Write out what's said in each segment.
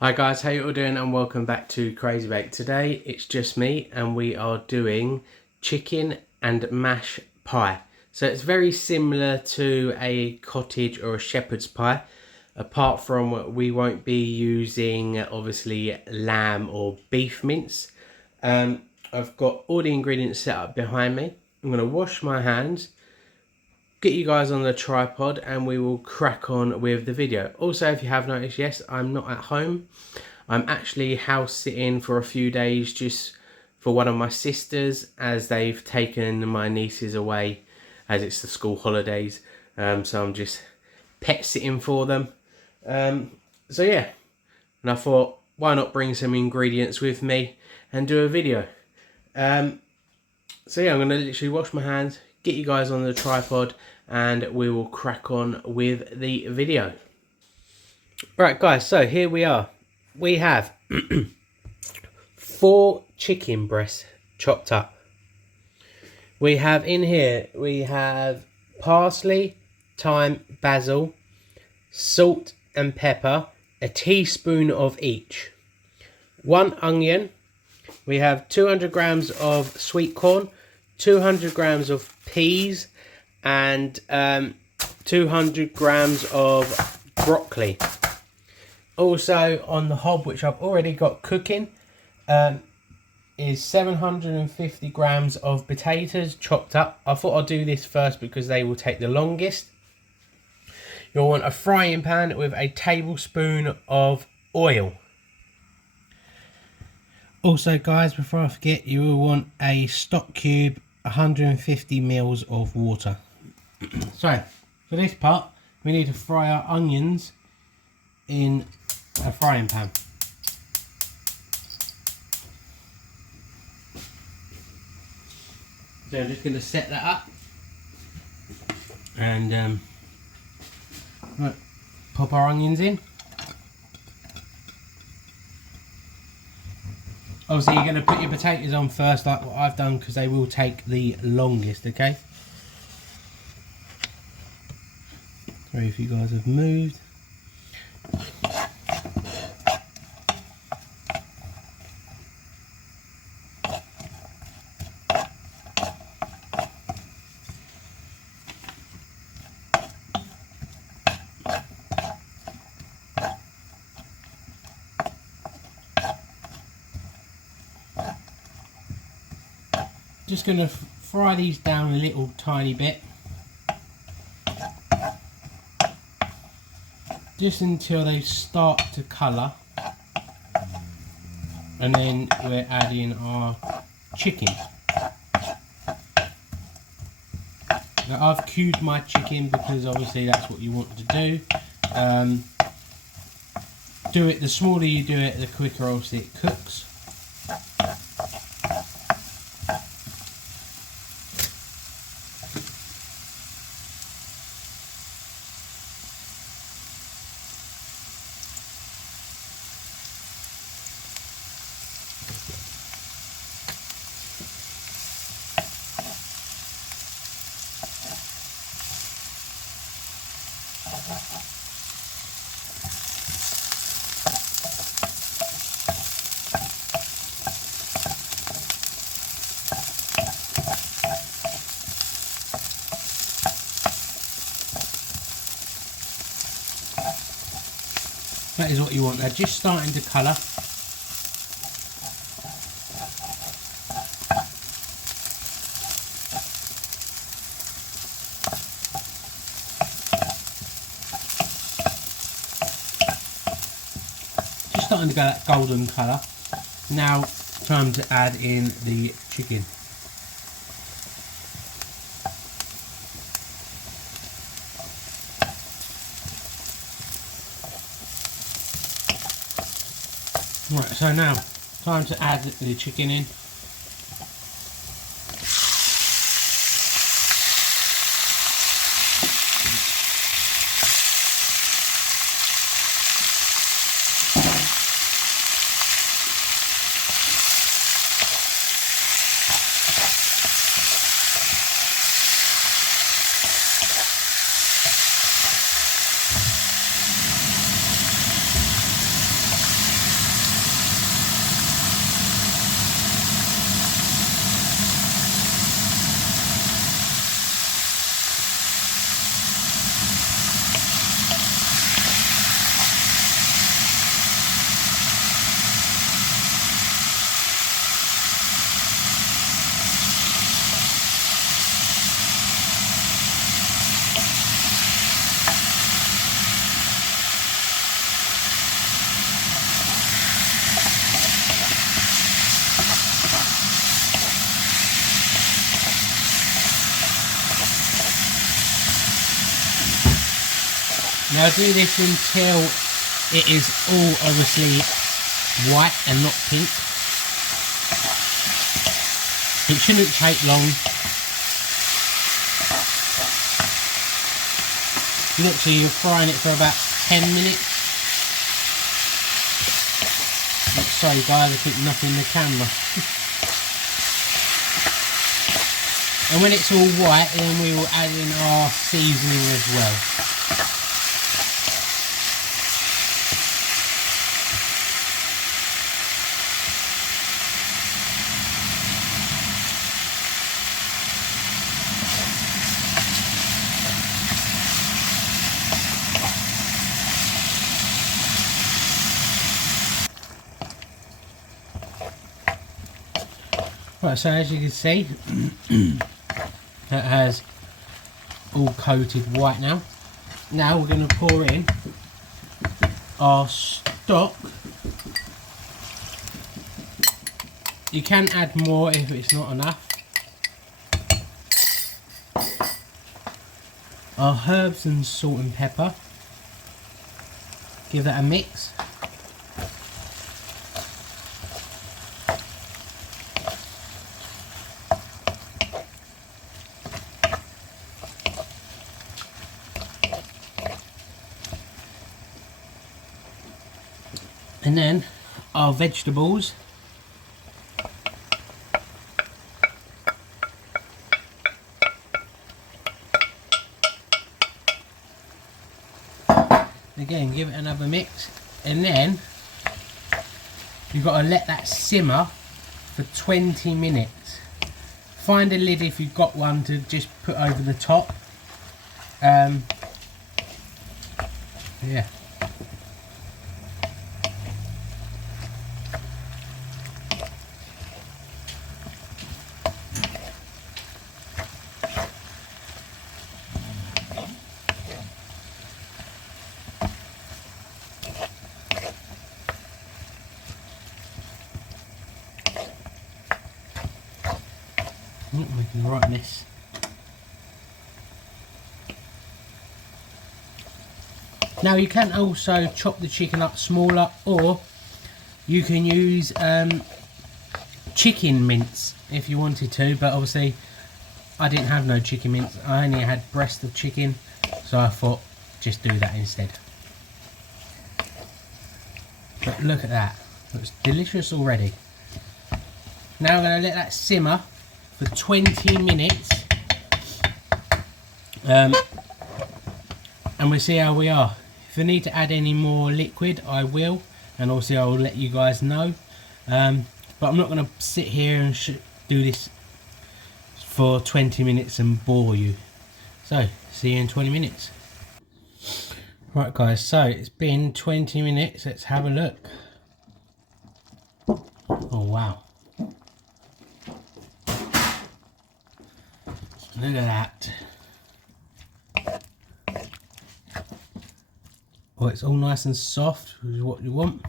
Hi guys, how you all doing and welcome back to Crazy Bake. Today it's just me and we are doing chicken and mash pie. So it's very similar to a cottage or a shepherd's pie, apart from we won't be using obviously lamb or beef mince. I've got all the ingredients set up behind me. I'm going to wash my hands, get you guys on the tripod, and we will crack on with the video. Also, if you have noticed, yes, I'm not at home. I'm actually house sitting for a few days just for one of my sisters, as they've taken my nieces away as it's the school holidays. So I'm just pet sitting for them. So yeah, and I thought, why not bring some ingredients with me and do a video. So yeah, I'm going to literally wash my hands, get you guys on the tripod, and we will crack on with the video. Right guys, so here we are. We have 4 chicken breasts chopped up. We have in here, we have parsley, thyme, basil, salt and pepper, a teaspoon of each. 1 onion. We have 200 grams of sweet corn, 200 grams of peas, and 200 grams of broccoli. Also on the hob, which I've already got cooking, is 750 grams of potatoes chopped up. I thought I'd do this first because they will take the longest. You'll want a frying pan with a tablespoon of oil. Also guys, before I forget, you will want a stock cube, 150 mils of water. So for this part, we need to fry our onions in a frying pan. So I'm just going to set that up and pop our onions in. Obviously you're going to put your potatoes on first, like what I've done, because they will take the longest, okay? Sorry if you guys have moved. Just going to fry these down a little tiny bit, just until they start to colour, and then we're adding our chicken. Now I've cubed my chicken because obviously that's what you want to do. The smaller you do it, the quicker obviously it cooks. That is what you want. They're just starting to colour. Just starting to go that golden colour. Now time to add in the chicken. Right, so now time to add the chicken in. Now do this until it is all obviously white and not pink. It shouldn't take long. Look, so you're frying it for about 10 minutes. Sorry guys, I keep knocking the camera. And when it's all white, then we will add in our seasoning as well. Right, so as you can see, it has all coated white now. Now we're going to pour in our stock. You can add more if it's not enough. Our herbs and salt and pepper. Give that a mix. And then our vegetables. Again, give it another mix, and then you've got to let that simmer for 20 minutes. Find a lid if you've got one to just put over the top. Yeah. We can right this. Now you can also chop the chicken up smaller, or you can use chicken mince if you wanted to, but obviously I didn't have no chicken mince. I only had breast of chicken, so I thought just do that instead. But look at that, looks delicious already. Now I'm going to let that simmer for 20 minutes and we'll see how we are. If I need to add any more liquid, I will, and also I will let you guys know, but I'm not going to sit here and do this for 20 minutes and bore you. So see you in 20 minutes. Right guys, so it's been 20 minutes. Let's have a look. Oh wow, look at that. Well, it's all nice and soft, which is what you want.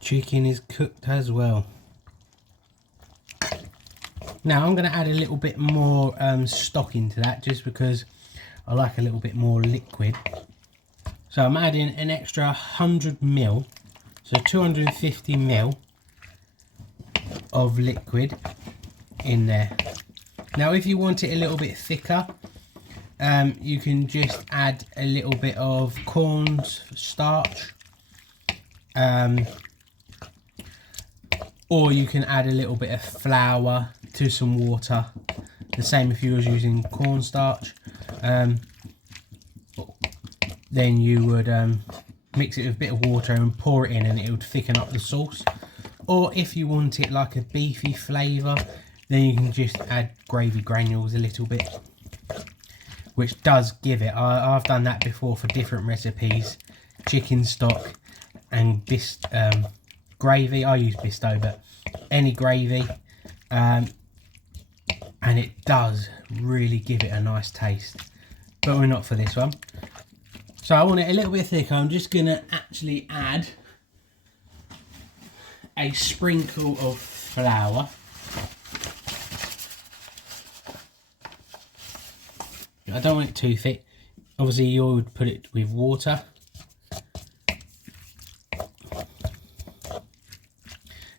Chicken is cooked as well. Now I'm going to add a little bit more stock into that, just because I like a little bit more liquid. So I'm adding an extra 100 ml, so 250 ml of liquid in there. Now if you want it a little bit thicker, you can just add a little bit of corn starch, or you can add a little bit of flour to some water. The same if you was using cornstarch. Then you would mix it with a bit of water and pour it in, and it would thicken up the sauce. Or if you want it like a beefy flavour, then you can just add gravy granules a little bit, which does give it. I've done that before for different recipes, chicken stock and gravy. I use Bisto, but any gravy, and it does really give it a nice taste. But we're not for this one. So I want it a little bit thicker. I'm just going to actually add a sprinkle of flour. I don't want it too thick. Obviously you would put it with water.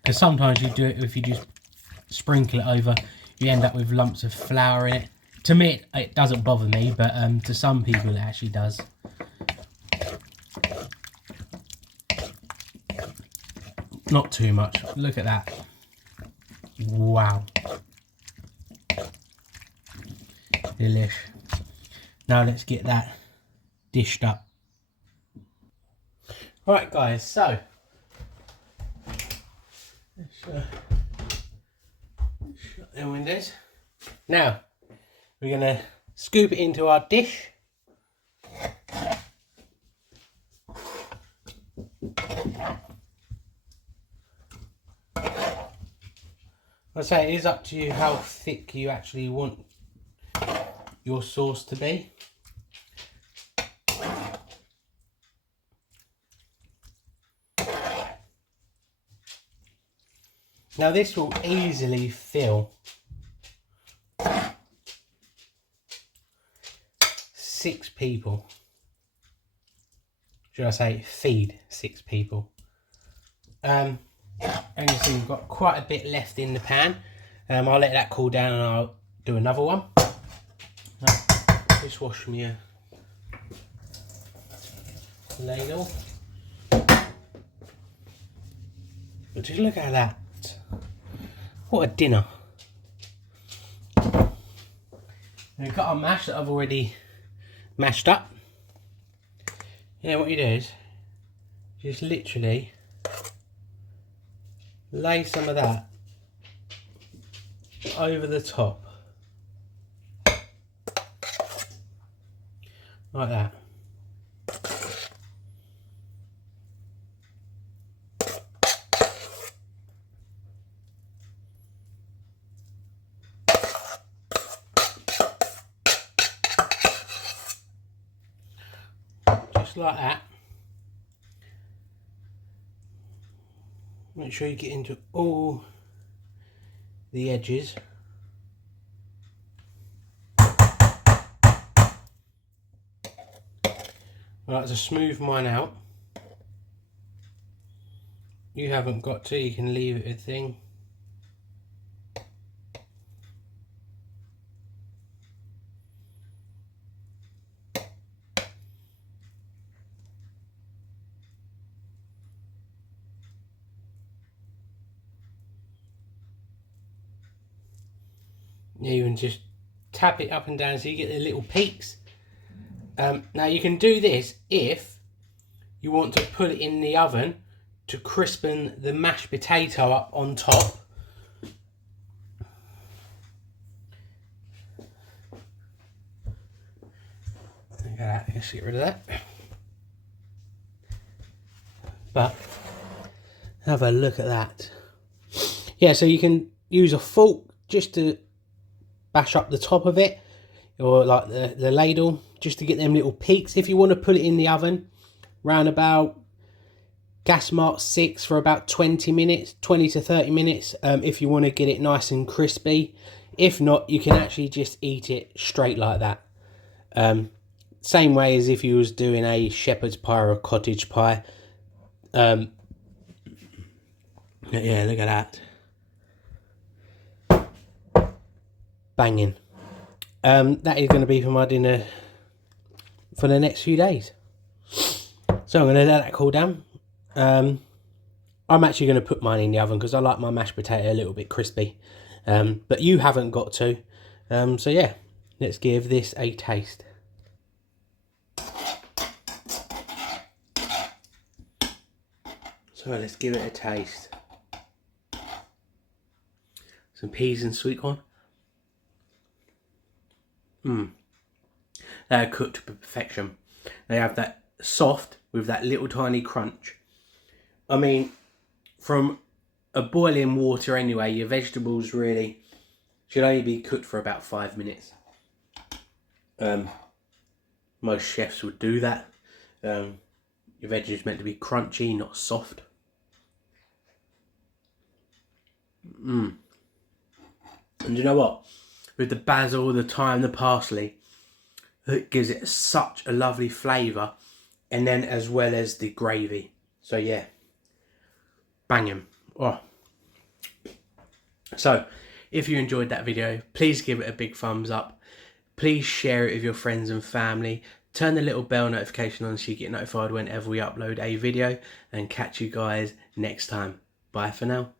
Because sometimes you do it, if you just sprinkle it over, you end up with lumps of flour in it. To me, it doesn't bother me, but to some people it actually does. Not too much. Look at that. Wow. Delish. Now let's get that dished up. Right guys, so let's shut the windows. Now we're gonna scoop it into our dish. I say it is up to you how thick you actually want your sauce to be. Now this will easily fill 6 people. Should I say feed 6 people? And you see we've got quite a bit left in the pan. I'll let that cool down and I'll do another one. Just wash me a ladle. But just look at that. What a dinner. We've got our mash that I've already mashed up. Yeah, what you do is just literally lay some of that over the top. Like that. Just like that. Make sure you get into all the edges. I like to smooth mine out. You haven't got to, you can leave it a thing. You can just tap it up and down so you get the little peaks. Now you can do this if you want to put it in the oven to crispen the mashed potato up on top. Look at that, let's get rid of that. But have a look at that. Yeah, so you can use a fork just to bash up the top of it, or like the ladle, just to get them little peaks. If you want to put it in the oven round about gas mark 6 for about 20 minutes, 20 to 30 minutes, if you want to get it nice and crispy. If not, you can actually just eat it straight like that. Same way as if you was doing a shepherd's pie or a cottage pie. Yeah, look at that. Banging. That is going to be for my dinner for the next few days. So I'm going to let that cool down. I'm actually going to put mine in the oven because I like my mashed potato a little bit crispy. But you haven't got to. So yeah, let's give this a taste. So let's give it a taste. Some peas and sweet corn. They are cooked to perfection. They have that soft with that little tiny crunch. I mean, from a boiling water anyway, your vegetables really should only be cooked for about 5 minutes. Most chefs would do that. Your veg is meant to be crunchy, not soft. And you know what? With the basil, the thyme, the parsley, It gives it such a lovely flavour, and then as well as the gravy. So yeah, banging. Oh. So if you enjoyed that video, please give it a big thumbs up. Please share it with your friends and family. Turn the little bell notification on so you get notified whenever we upload a video, and catch you guys next time. Bye for now.